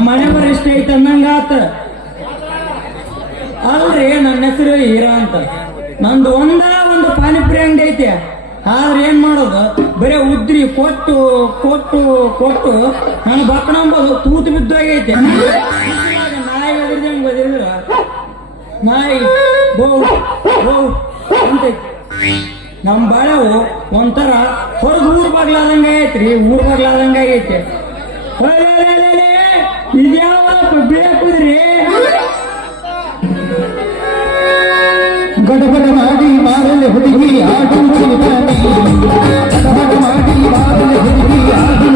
ನಮ್ಮ ಮನೆ ಬರ ಇಷ್ಟ ಐತೆ ಅನ್ನಂಗಾತ. ಅಲ್ರಿ ನನ್ನ ಹೆಸರು ಹೀರಾ ಅಂತ. ನಂದು ಒಂದು ಪಾನಿಪುರಿ ಅಂಗಡಿ ಐತೆ. ಆದ್ರೆ ಏನ್ ಮಾಡೋದು, ಬರೇ ಉದ್ರಿ ಕೊಟ್ಟು ಕೊಟ್ಟು ಕೊಟ್ಟು ನನ್ನ ಬಕ್ಕಣಂಬೋದು ತೂತು ಬಿದ್ದೋಗೈತೆ. ನಾಯಿ ಒದ್ರಿದಂಗ್ ಬದಿದ್ರ ನಾಯಿ ಬೋ ಬೋ ಅಂತೈತಿ. ನಮ್ ಬಾಳೆವು ಒಂಥರ ಹೊರಗ್ ಊರ್ ಬಗ್ಲಾದಂಗ ಐತ್ರಿ, ಊರ್ ಬಗ್ಲಾದಂಗ ಆಗೈತೆ. ಇದ್ಯಾವ ಬೇಕುದ್ರಿ ಗಡಬಡ ಮಾಡಿ ಮಾರಲೆ ಹುಡುಗಿ ಆಡು ಚಿಲುಕಾನೆ, ಗಡಬಡ ಮಾಡಿ ಮಾರಲೆ ಹುಡುಗಿ ಆಡು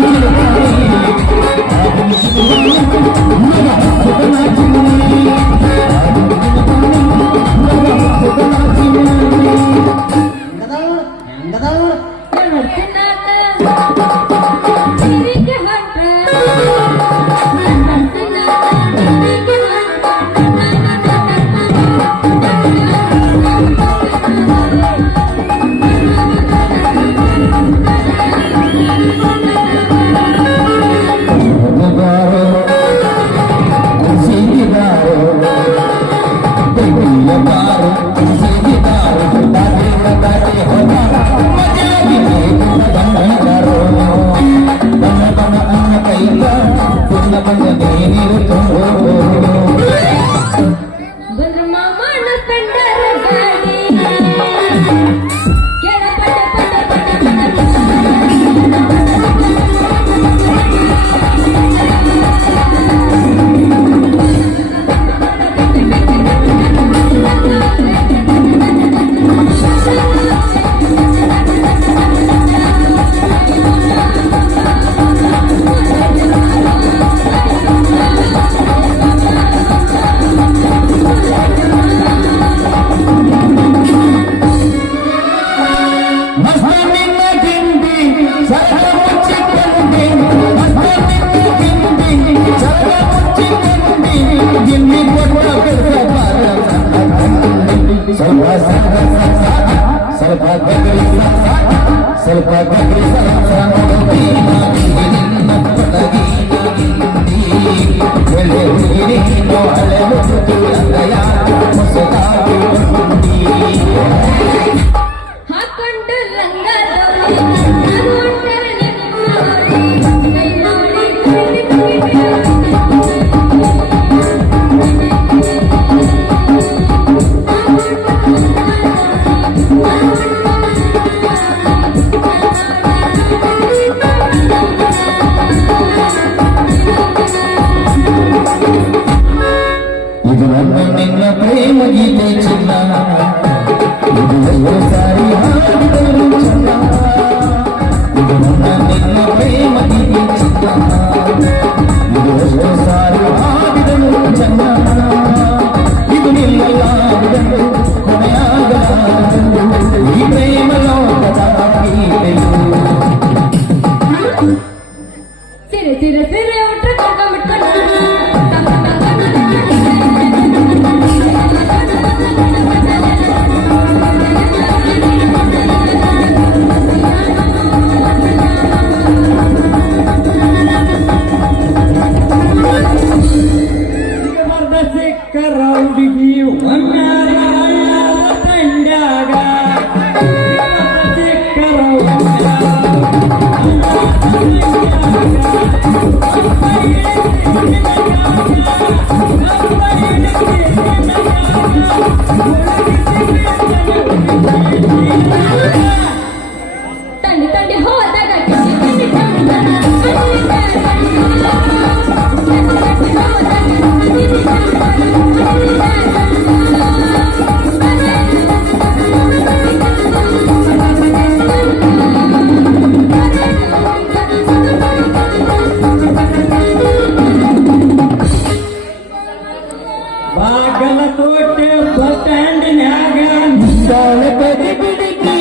ಪ್ರೇಮ ಗೀತೆ ಚಿನ್ನ ಸಾರಿ ಹಾಡಿದರು ಚಂದ, ಇದು ನಿನ್ನ ಪ್ರೇಮ ಗೀತೆ ಚಿನ್ನ, ಇದು ಸಾರಿ ಹಾಡಿದರು ಚಂದ, ಇದು ನಿಲ್ಲಲಾಗದು ಕೊನೆಯಾಗಲಾಗದು ಈ ಪ್ರೇಮ ಲೋಕದ ಗೀತೆಯು. ಸಿರೆ ಸಿರೆ ಸಿರೆ ಉಟ್ಟ ಕೊಂಡ್ಬಿಟ್ಕೊಂಡು ಬಾಗಲಕೋಟೆ ಬಸ್ ಸ್ಟ್ಯಾಂಡ್ ನ್ಯಾಗ ನಿಂದಾಳ ಬದಿ ಬಿಡಿಕಿ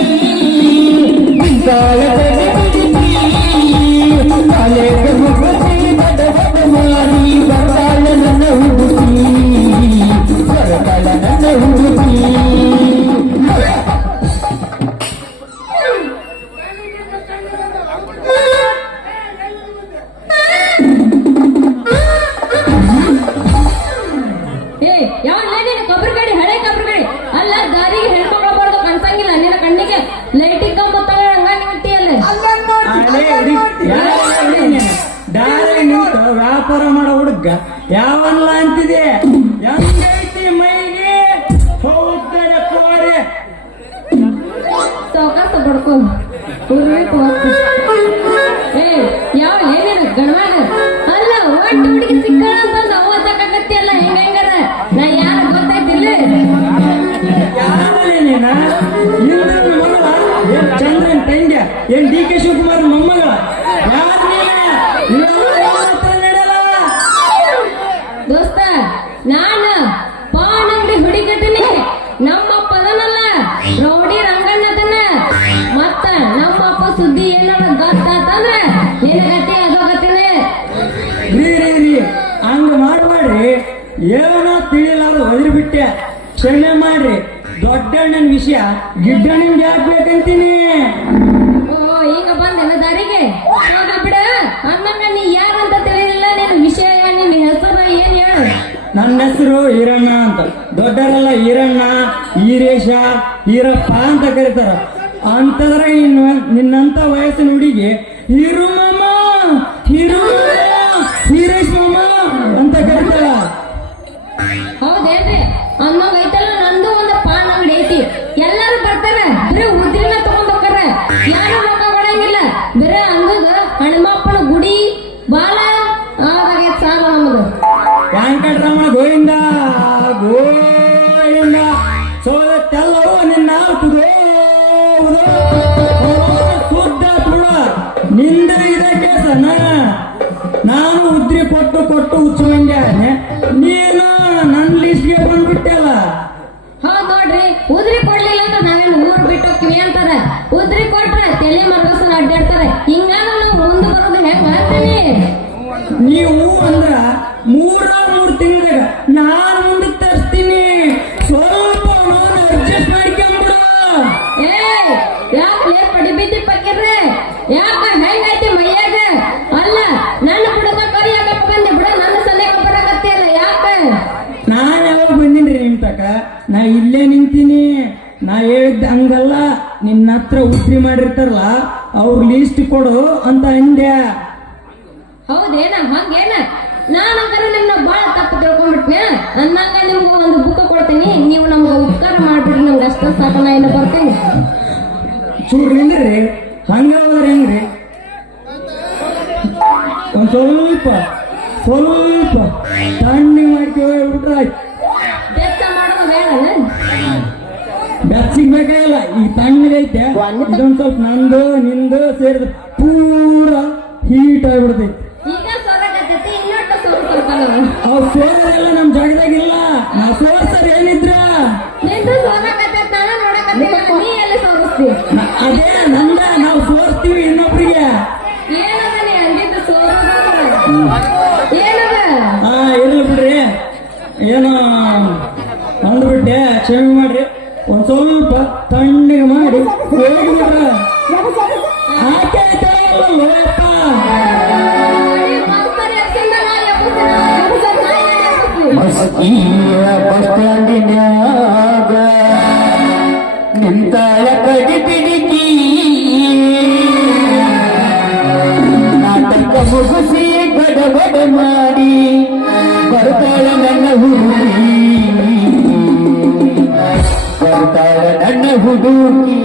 ಯಾವಲ್ಲ ಅಂತಿದೆ ಹೆಂಗೈತಿ ಮೈಗೆ ಹೋಗ್ತಾರೆ ಕೋರೆ ಸಾವಕಾಶ ಬಡ್ಕೊ ಏ ಯಾವ ಏನೇನು ಗಣವಾಗ ಅಲ್ಲ ಒಟ್ಟು ಹುಡುಗಿ ಸಿಕ್ಕಳ ಅಂತ ನಾವು ತಕಕತ್ತಿ ಅಲ್ಲ ಹೆಂಗಾರ ನಾ ಯಾರ ಗೊತ್ತಾಯ್ತಿಲ್ಲ ಯಾರೇ ನೀನ ಇಂದ್ರನ ಮಗಳ ಏನ್ ಚಂದ್ರನ್ ತಂಗ್ಯ ಏನ್ ಡಿ ಕೆ ಶಿವಕುಮಾರ್ ಮೊಮ್ಮಗಳ ಯಾರ ನಡೆಯಲ್ಲ ದೋಸ್ತ ನಾನ ಪಾನ್ ಅಂಗಡಿ ಹುಡುಗಿಟ್ಟಿನಿ ನಮ್ಮಪ್ಪ ಅದನಲ್ಲ ರೌಡಿ ರಂಗಣ್ಣ ಅದನ್ನ ಮತ್ತ ನಮ್ಮಪ್ಪ ಸುದ್ದಿ ಏನಾರ ಗೊತ್ತಾತಂದ್ರ ನಿನಗತಿ ಅದೋಗತ್ತಿಲ್ಲ ರೀ ಹಂಗ ಮಾಡ್ಬೇಡ್ರಿ ಏನೋ ತಿಳಿಲಾರ ಒದರಿ ಬಿಟ್ಟೆ ಕ್ಷಮೆ ಮಾಡ್ರಿ ದೊಡ್ಡಣ್ಣನ ವಿಷಯ ಗಿಡ್ಡಣ್ಣನ್ಗೆ ಹಾಕ್ಬೇಕಂತೀನಿ ಓ ಈಗ ಬಂದೆಲ್ಲ ದಾರಿಗೆ ಹೋಗ ಬಿಡ ಅನ್ನಂಗ ನೀ ಯಾರಂತ ತಿಳಿಲಿಲ್ಲ ನಿನ್ನ ವಿಷಯ ನಿನ್ನ ಹೆಸರು ಏನ್ ಹೇಳು ನನ್ನ ಹೆಸರು ಈರಣ್ಣ ಅಂತ ದೊಡ್ಡರೆಲ್ಲ ಈರಣ್ಣ ಈರೇಶ ಈರಪ್ಪ ಅಂತ ಕರೀತಾರ ಅಂತಂದ್ರ ಇನ್ನು ನಿನ್ನಂತ ವಯಸ್ಸಿನ ಹುಡುಗಿ ಹೀರುಮಮ್ಮ ಹೀರೇಶ್ ಮಾಮ ಅಂತ ಕರೀತಾರ ಹೌದೇನ್ರಿ ಅನ್ನೋಂಗ ಐತಲ್ಲ ನಂದು ಒಂದು ಪಾನ್ ಅಂಗಡಿ ಐತಿ ಎಲ್ಲಾರು ಬರ್ತಾರ ಬರೀ ಉದ್ರಿನ ತಗೊಂಡ್ ಹೋಗ್ತಾರ ಯಾರು ರೊಕ್ಕ ಕೊಡಂಗಿಲ್ಲ ಬರೀ ಅಂಗದ ಹನುಮಪ್ಪನ ಗುಡಿ ಬಾಳ ಆಗಾಗೈತ್ ಸಾರು ನಮ್ದು ವೆಂಕಟರಮಣ ಗೋವಿಂದ ಗೋವಿಂದ ಸೋಲತ್ತೆಲ್ಲವೂ ನಿನ್ನ ಶುದ್ಧ ತುಳ ನಿಂದ ಇದೆ ಕೇಸನ ನಾನು ಉದ್ರಿ ಕೊಟ್ಟು ಹುಚ್ಚುವಂಗೆ ನೀನು ನನ್ನ ಲಿಸ್ಟ್ಗೆ ಬಂದ್ಬಿಟ್ಟಲ್ಲ ಹೌದ್ ನೋಡ್ರಿ ಉದ್ರಿ ಕೊಡ್ಲಿಲ್ಲ ಅಂದ್ರೆ ನಾವೇನು ಊರ್ ಬಿಟ್ಟು ಹೋಗ್ತೀವಿ ಅಂತಾರ ಉದ್ರಿ ಕೊಟ್ರೆ ತಲೆ ಮರಗಸನ ಅಡ್ಡಾಡ್ತಾರೆ ಹಿಂಗಾದ್ರೆ ನಾವು ಮುಂದೆ ಬರೋದು ಹೆಂಗ್ ಮಾಡ್ತೀನಿ ನೀವು ಅಂದ್ರ ಮೂರು ತಿಂಗಳಾಗ ನಾನು ಮುಂದಕ್ಕೆ ತರಿಸ್ತೀನಿ ಸ್ವಲ್ಪ ಅಡ್ಜಸ್ಟ್ ಮಾಡ್ಕೊಂಬಿಡು ಏ ಯಾಕೆ ಪಡಿ ಬಿದ್ದಿ ಪಕ್ಕಿರ್ರಿ ಯಾಕ ಹೆಂಗೈತಿ ಮೈಯಾಗ ಅಲ್ಲ ನನ್ನ ಬಿಡದ ಕರಿಯಾಕ ಬಂದೆ ಬಿಡ ನನ್ನ ಸಲಹೆ ಬರಕತ್ತಿಲ್ಲ ಯಾಕ ನಾನ್ ಯಾವಾಗ ಬಂದಿನ್ರಿ ನಿಮ್ ತಕ ನಾ ಇಲ್ಲೇ ನಿಂತೀನಿ ನಾ ಹೇಳಿದ್ದ ಹಂಗಲ್ಲ ನಿನ್ನ ಹತ್ರ ಉತ್ರಿ ಮಾಡಿರ್ತಾರಲ್ಲ ಅವ್ರ ಲೀಸ್ಟ್ ಕೊಡು ಅಂತ ಅಂದೆ ಹೌದೇನ ಹಂಗೇನ ನಾನಂಕರ ನಿಮ್ನ ಬಾಳ ತಪ್ಪು ತಿಳ್ಕೊಂಡ್ಬಿಟ್ನೆ ಅನ್ನಂಗ ನಿಮ್ಗೆ ಒಂದು ಬುಕ್ ಕೊಡ್ತೀನಿ ನೀವು ನಮ್ಗೆ ಉಪಕಾರ ಮಾಡ್ಬಿಡ್ರಿ ನಮ್ಗೆ ಅಷ್ಟ ಸಾಕ ನಾ ಇನ್ನು ಬರ್ತೀನಿ ಚೂರು ನಿಂದ್ರಿ ಹಂಗ ಹೋದ್ರೆ ಹೆಂಗ್ರಿ ಒಂದ್ ಸ್ವಲ್ಪ ತಣ್ಣಗೆ ಮಾಡ್ಕೊಬಿಟ್ರೆ ಆಯ್ತು ಬೆಚ್ಚ ಮಾಡೋದು ಬೇಡ ಬೆಚ್ಚಿಗೆ ಬೇಕಾಗಿಲ್ಲ ಈಗ ತಣ್ಣಗೈತೆ ಇದೊಂದ್ ಸ್ವಲ್ಪ ನಂದು ನಿಂದು ಸೇರಿದ ಪೂರ ಹೀಟ್ ಆಗ್ಬಿಡ್ತೈತಿ ಈಗ ಸೊರಗತ್ತೈತಿ ಇನ್ನೊಟ್ಟು ಸ್ವಲ್ಪ ಅವ್ ಸೋರೆಲ್ಲ ನಮ್ ಜಾಗದಾಗಿಲ್ಲ ನಾ ಸೋರ್ಸರ್ ಏನಿದ್ರ ನಿಂದು ಸೊರಗತ್ತೈತಿ ನಾನು ನೋಡಕತ್ತಿಲ್ಲ ನೀ ಎಲ್ಲಿ ಸೋರಿಸ್ತಿ ಅದೇ ನಂದ ನಾವು ಸೋರ್ಸ್ತೀವಿ ಇನ್ನೊಬ್ರಿಗೆ ಏನದ ನೀ ಅಂದಿದ್ದು ಸೋರೋದು ಏನದ ಇರ್ಲಿ ಬಿಡ್ರಿ ಏನೋ ಅಂದ್ಬಿಟ್ಟೆ ಕ್ಷಮೆ ಮಾಡ್ರಿ ಒಂದ್ ಸ್ವಲ್ಪ ತಣ್ಣಗೆ ಮಾಡಿ ಹೋಗ್ಬಿಟ್ರ ಆಕೆ ಲೋಯಪ್ಪ ಮಸ್ಕಿಯ ಬಸ್ ಸ್ಟ್ಯಾಂಡಿನ್ಯಾಗ ನಿಂತಾಳ ಕಡಿ ಬಿಡಿಕಿ ನಾಟಕ ಮುಗಿಸಿ ಗಡಬಡ ಮಾಡಿ ಬರ್ತಾಳ ನನ್ನ ಹುಡುಗಿ ಬರ್ತಾಳ ನನ್ನ ಹುಡುಗಿ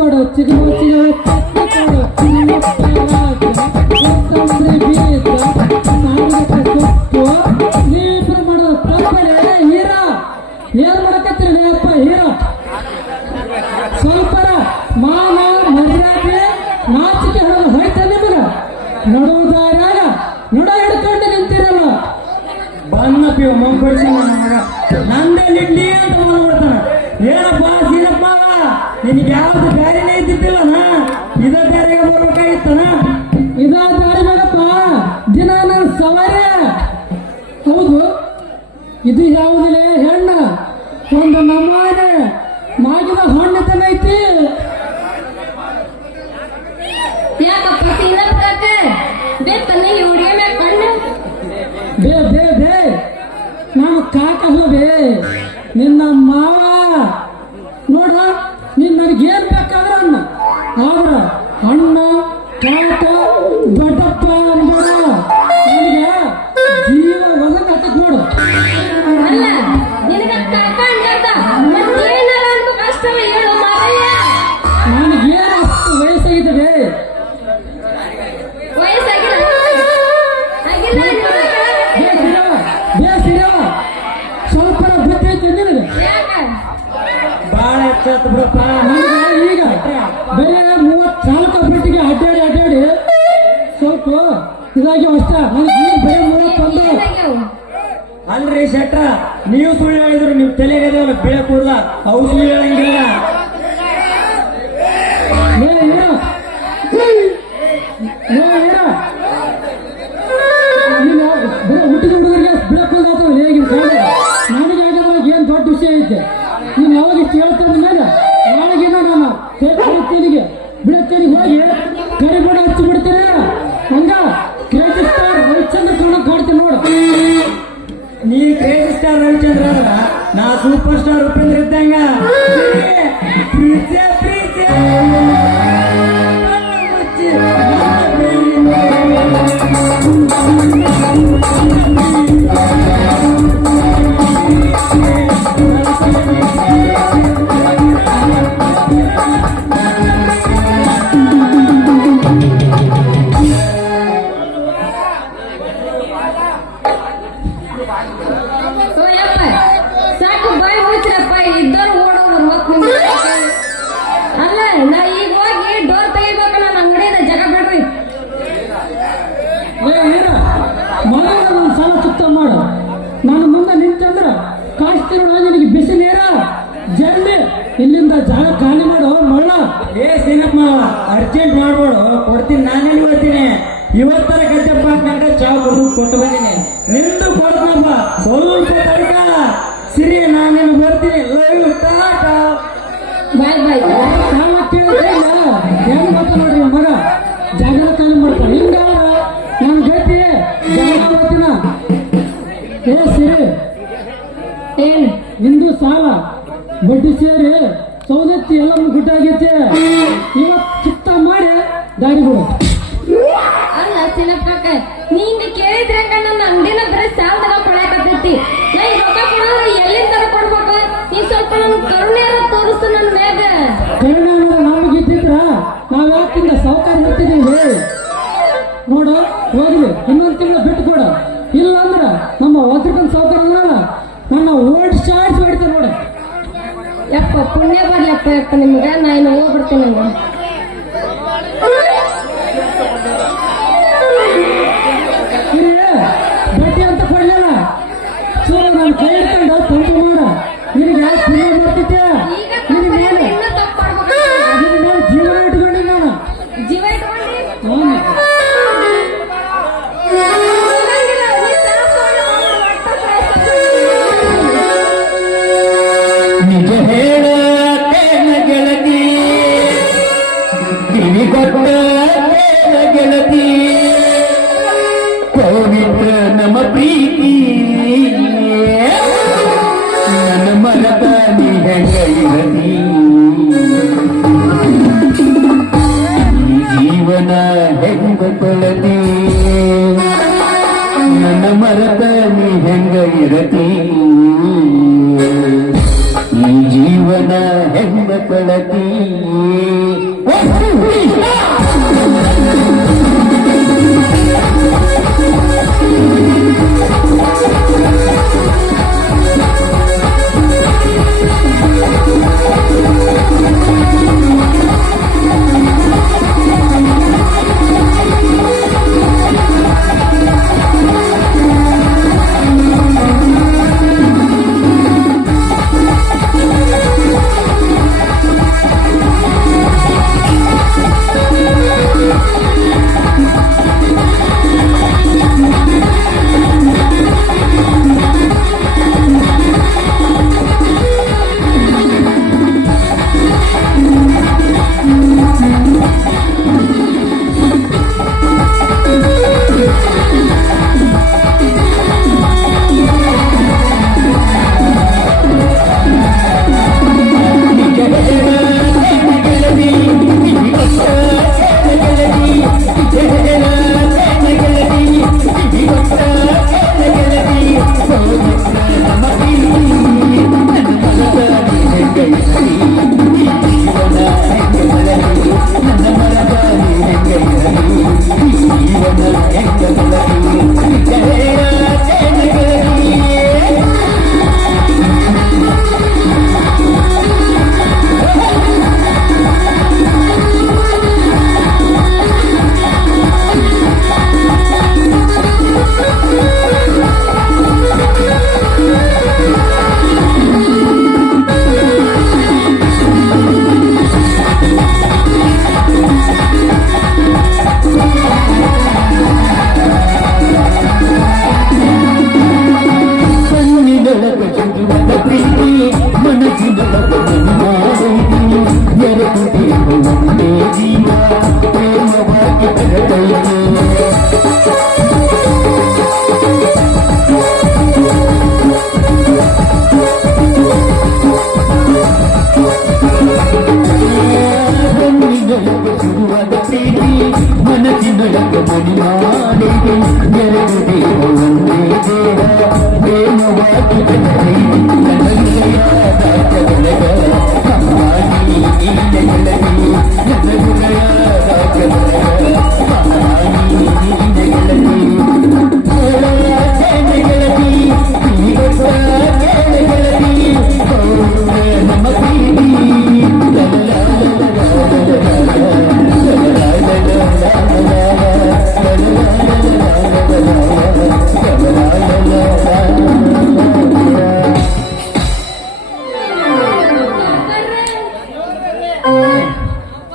ಕೊಡು ಚಿಗುರು ಚಿಗುರು ಪತ್ತಿ ಕೊಡು ಕೊತ್ತಂಬರಿ ಬೀಜ ಸಾಂಬಾರಿಗೆ ಸೊಪ್ಪು ನೀವಿಬ್ರು ಮಾಡೋದು ತಪ್ಪಲೆ ಹೀರಾ ಏನ್ ಮಾಡಕತ್ತೀರಿ ಅಪ್ಪ ಹೀರಾ ಸ್ವಲ್ಪ ಮಾನ ಮರ್ಯಾದೆ ನಾಚಿಕೆ ಹೊಡೆದು ಹೋಯ್ತ ನಿಮಗ ನಡುವುದಾರಾಗ ನಡ ಹಿಡ್ಕೊಂಡು ನಿಂತಿರಲ್ಲ ಬನ್ನ ಪಿವ್ ಮಂಪಡಿಸಿ ನನ್ನ ಮಗ ನಂದೇ ನಿಡ್ಲಿ ಅಂತ ಮಾಡ್ಬಿಡ್ತಾನ ಏನಪ್ಪ ಸೀನಪ್ಪ ನಿನಗೆ ಯಾವ್ದು ಬ್ಯಾರಿನೇ ಇದ್ದಿದ್ದಿಲ್ಲನ ಇದ ಬ್ಯಾರೆಗೆ ಬರ್ಬೇಕಾಗಿತ್ತನ ಇದ ದಾರಿ ಬೇಡಪ್ಪ ದಿನ ನನ್ನ ಸವಾರಿ ಹೌದು ಇದು ಯಾವುದಿಲ್ಲ ಹೆಣ್ಣ ಒಂದು ನಮ್ಮನೆ ಮಾಗಿದ ಹಣ್ಣತನ ಐತಿ ಯಾಕಪ್ಪ ಸೀನಪ್ಪ ಬೇತನ್ನ ಈ ಹುಡುಗಿ ಮ್ಯಾಗ ಕಣ್ಣು ಬೇ ಬೇ ಬೇ ನಾನು ಕಾಕ ಹೋದೆ ನಿನ್ನ ಮಾವ ನೋಡ ನೀನ್ ನನಗೇನ್ ಬೇಕಾದ್ರ ಅನ್ನ ಆದ್ರ ಅಣ್ಣ ಕಾಕ ದೊಡ್ಡಪ್ಪ ಅಂದ್ರ ನನಗೆ ಜೀವ ಒದಗ ಹಾಕಕ್ ನೋಡು ಅಲ್ಲ ನಿನಗ ಕಾಕ ಅಂದ ಮತ್ತೇನಾರ ಅನ್ಕೋ ಕಷ್ಟ ಹೇಳು ಮಾರಯ್ಯ ನನಗೇನು ಅಷ್ಟು ವಯಸ್ಸಾಗಿದೆ ವಯಸ್ಸಾಗಿಲ್ಲ ಆಗಿಲ್ಲ ಬೇಸಿರ ಸ್ವಲ್ಪ ಬುದ್ಧಿ ಐತಿ ನಿನಗೆ ಯಾಕ ಬಾಳ ಹೆಚ್ಚಾತ್ ಬಿಡಪ್ಪ ನನಗೆ ಈಗ ಬರೀ 34 ಬಿಟ್ಟಿಗೆ ಅಡ್ಡಾಡಿ ಸ್ವಲ್ಪ ಇದಾಗಿ ಅಷ್ಟ ನನಗೆ ಈಗ ಬರೀ 31 ಏನಾಗ್ಯಾವ? ಅಲ್ರಿ ಶೆಟ್ರ ನೀವು ಸುಳ್ಳು ಹೇಳಿದ್ರು ನಿಮ್ ತಲೆಗದೇವಲ್ಲ ಬೆಳೆ ಕೂಡಲ ಅವು ಸುಳ್ಳು ಹೇಳಂಗಿಲ್ಲ ಹುಟ್ಟಿದ ಹುಡುಗರಿಗೆ ಬೆಳಕು ಹೇಗಿನ ಕಾಲ ನನಗೆ ಆಗದಾಗ ಏನ್ ದೊಡ್ಡ ವಿಷಯ ಐತೆ ನೀನು ಯಾವಾಗ ಇಷ್ಟು ಹೇಳ್ತಾರ ಮೇಲೆ ನಾಳೆಗಿನ ನಾನು ಕರಿತೀನಿ ಹೋಗಿ ಕರಿಬೇಡ ಹಚ್ಚಿ ಬಿಡ್ತೀನಿ ಹಂಗ ಕ್ರೇಜಿ ಸ್ಟಾರ್ ರವಿಚಂದ್ರ ಕನ್ನಡ ಕಾಡ್ತೀನಿ ನೋಡು ನೀ ಕ್ರೇಜಿ ಸ್ಟಾರ್ ರವಿಚಂದ್ರ ಅಲ್ಲ ನಾ ಸೂಪರ್ ಸ್ಟಾರ್ ಉಪೇಂದ್ರ ಇದ್ದಂಗ ಪ್ರೀತಿ ಪ್ರೀತಿ ಕಣ್ಣು ಮುಚ್ಚಿ ನನ್ನ ಓ ಯಪ್ಪ, ಸಾಕು ಬಾಯಿ ಮುಚ್ಚರಪ್ಪ ಇದ್ದವ್ರು ಓಡೋದ್ರು ಮತ್ ಅಲ್ಲ ನಾ ಈಗ ಹೋಗಿ ಡೋರ್ ತೆಗಿಬೇಕು ನನ್ನ ಅಂಗಡಿದ ಜಗ ಬಿಡ್ರಿ ಮಗ ಸಾಲ ಚುಕ್ತ ಮಾಡು ನಾನು ಮುಂದೆ ನಿಂತಂದ್ರ ಕಾಣಿಸ್ತೀರ ನಿನಗೆ ಬಿಸಿ ನೀರ ಜಲ್ದಿ ಇಲ್ಲಿಂದ ಜಾಗ ಖಾಲಿ ಮಾಡು ಮಳ್ಳ ಏ ಸೀನಪ್ಪ ಅರ್ಜೆಂಟ್ ಮಾಡ್ಬೇಡು ಕೊಡ್ತೀನಿ ನಾನೇನು ಬರ್ತೀನಿ ಇವತ್ತರ ಗದ್ದೆಪ್ಪ ಕಂಡ ಚಾ ಕೊಟ್ಟು ಬಂದೀನಿ ನಿಂದು ಕೊಡ್ತಪ್ಪ ಸ್ವಲ್ಪ ತಡ್ಕ ಸಿರಿ ನಾನೇನು ಬರ್ತೀನಿ ಲೈವ್ ಟಾಟಾ ಬಾಯ್ ಬಾಯ್ ಸಾಲ ಕೇಳಿದ್ರೆ ಹೆಂಗ್ ಗೊತ್ತ ನೋಡ್ರಿ ಮಗ ಜಾಗ ಖಾಲಿ ಮಾಡ್ತಾನೆ ಹಿಂಗ ನನ್ ಗತಿ ಜಾಗ ಬರ್ತೀನ ಏ ಸಿರಿ ಏನ್ ನಿಂದು ಸಾಲ ಬಡ್ಡಿ ಸೇರಿ ಸೌದತ್ತಿ ಎಲ್ಲ ಗುಡ್ಡಾಗೈತೆ ಇವತ್ತು ಚಿತ್ತ ಮಾಡಿ ದಾರಿ ಬಿಡು ಅಲ್ಲ ಚಿನ್ನಪ್ಪ ನೀನ್ ಕೇಳಿದ್ರೆ ನನ್ನ ಅಂಗಡಿನ ಬರೀ ಸಾಲದಾಗ ಕೊಡಾಕತ್ತೈತಿ ನಾ ಈ ರೊಕ್ಕ ಕೊಡೋದ್ರೆ ಎಲ್ಲಿಂದ ಕೊಡ್ಬೇಕು ನೀ ಸ್ವಲ್ಪ ನನ್ ಕರುಣೆ ತೋರಿಸು ನನ್ ಮ್ಯಾಗ ಕರುಣೆ ಅನ್ನೋದು ನಮಗೆ ಇದ್ದಿದ್ರ ನಾವ್ ಯಾಕಿಂದ ಸಾವುಕಾರ ಬರ್ತಿದ್ದೀವಿ ನೋಡು ಹೋಗ್ಲಿ ಇನ್ನೊಂದು ತಿಂಗಳು ಬಿಟ್ಟು ಕೊಡ ಇಲ್ಲ ಅಂದ್ರ ನಮ್ಮ ವಜ್ರಕನ್ ಸಾವುಕಾರ ಅನ್ನಲ್ಲ ನನ್ನ ಓಲ್ಡ್ ಸ್ಟಾರ್ಸ್ ಮಾಡ್ತಾರೆ ನೋಡ ಯಪ್ಪ ಪುಣ್ಯ ಬರ್ಲಪ್ಪ ಯಪ್ಪ ನಿಮ್ಗ ನಾ ಇನ್ನು ಹೋಗ್ಬಿಡ್ತೀನಿ ನಂಗೆ ಬಡ್ಡಿ ಅಂತ ಕೊಡ್ಲಿಲ್ಲ ಸೊ ನಾನು ಕೈ ಹಿಡ್ಕೊಂಡು ತಂಪು ಮಾಡ ನಿನಗೆ ಯಾಕೆ ಪುಣ್ಯ ಬರ್ತಿದ್ದೆ ಈಗ ನಿನ್ನ ಮೇಲೆ ಇನ್ನೂ ತಪ್ಪು ಮಾಡ್ಬೇಕು ನಿನ್ನ ಮೇಲೆ ಜೀವನ ಇಟ್ಕೊಂಡಿ ನಾನು ಜೀವ ಇಟ್ಕೊಂಡಿ ಹ್ಮ್. ಹೋಗಂಗಿಲ್ಲ, ನೀ ಸಾಕು ಒಟ್ಟ ಸಾಕು. ನಿಜ ಹೇಳೇನ ಗೆಳತಿ ಕಿವಿಗೊಟ್ಟ ಗೆಳತಿ ಪವಿತ್ರ ನಮ್ಮ ಪ್ರೀತಿ ನನ್ನ ಮನದ ನೀ ಹೆಂಗ ಇರತಿ ಜೀವನ ಹೆಂಗ ಕೊಳತಿ ನನ್ನ ಮರದ ನೀ ಹೆಂಗ ಇರತಿ ಈ ಜೀವನ ಹೆಂಗ ಕೊಳತಿ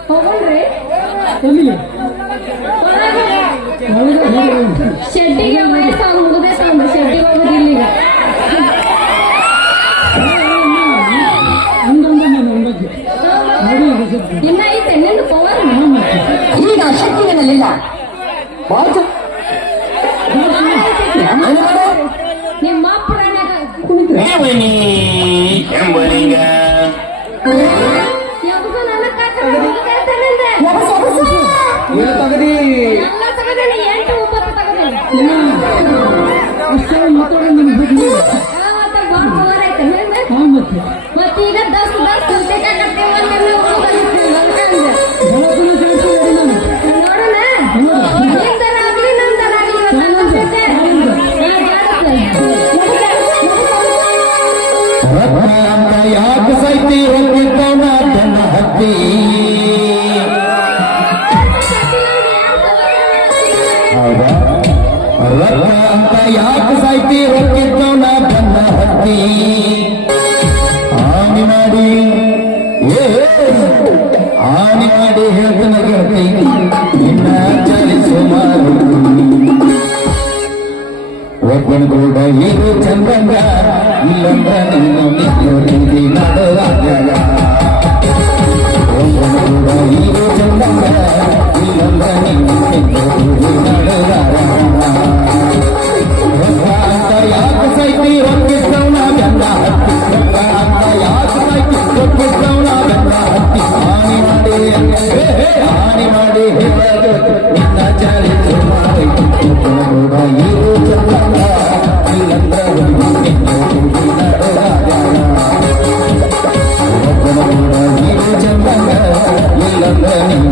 ಹೋಗೋಣ್ರಿ ಎಲ್ಲಿಗೆ ಶೆಡ್ಡಿಗೆ ವಯಸ್ಸು ಮುಗಿದೇ ತಂದು ಶೆಡ್ಡಿಗೆ ಹೋಗೋದಿಲ್ಲ ಈಗ ಇನ್ನ ಐತೆ ನಿಂದು ಪವರ್ ಈಗ ಶಕ್ತಿಗಳಿಲ್ಲ ನಿಮ್ಮ ಪುರಾಣಗ ಯಾವಾಗ ನನ್ನ ಕಾಕ ಹೇಳ್ತಾನಂದೆ ಏನು ತಗದಿ ಎಲ್ಲ ತಗದೇನೆ 8 9 ತಗದೇನೆ ಅಷ್ಟೇ ಮಾತಾಡೋದು ನಿಮ್ಗೆ ಬಿಟ್ಟು ಮತ್ತೆ ಬಾಳ ಪವರ್ ಐತೆ ಮತ್ತೆ ಮತ್ತೀಗ 10 ಬೇಕಾಗತ್ತೆ ಒಂದೇ ಬೆಳಕಿನ ಕೇಳ್ತೀವಿ ನಾನು ನೋಡೋಣ ನಿಮ್ದರಾಗ್ಲಿ ನಮ್ದರಾಗ್ಲಿ ಯಾಕೆ ಸೈತಿ ಹೋಗಿದ್ದವನ ತನ್ನ ಹತ್ತಿ ಹೌದಾ ರಥ ಅಂತ ಯಾಕೆ ಸೈತಿ ಹೋಗಿದ್ದವನ ತನ್ನ ಹತ್ತಿ ಆನಿ ಮಾಡಿ ಆನಿ ಮಾಡಿ ಹೇಳ್ತಾನೆ ಗೆಳತಿ ಇನ್ನ ಚಲಿಸು ಮಾರು ಒಬ್ಬನ ಕೂಡ ಇರು ಚಂದಂಗ ಇಲ್ಲಂದ್ರ ನಿನ್ನ ನಿತ್ಯೋದಿ ನಡೆದಾಗ ಒಬ್ಬನ ಕೂಡ ಇರು ಚಂದಂಗ ಇಲ್ಲಂದ್ರ ನಿನ್ನ ನಿತ್ಯೋದಿ ನಡೆದಾಗ ರೊಕ್ಕ ಅಂತ ಯಾಕೆ ಸೈತಿ ರೊಕ್ಕಿಸ್ತವನ ಗಂಡ ಹತ್ತಿ ರೊಕ್ಕ ಅಂತ ಯಾಕೆ ಸೈತಿ ರೊಕ್ಕಿಸ್ತವನ ಗಂಡ ಹತ್ತಿ ಹಾನಿ ಮಾಡಿ ಹೇಳೋದು ನಿನ್ನ ಚಾಲಿಸು ಮಾಡಿ ಒಬ್ಬನ ಕೂಡ ಇರು ಚಂದಂಗ ಇಲ್ಲಂದ್ರ ಒಬ್ಬನ ಕೂಡ ಇರು ಚಂದಂಗ ಇಲ್ಲ ನಿನ್ನ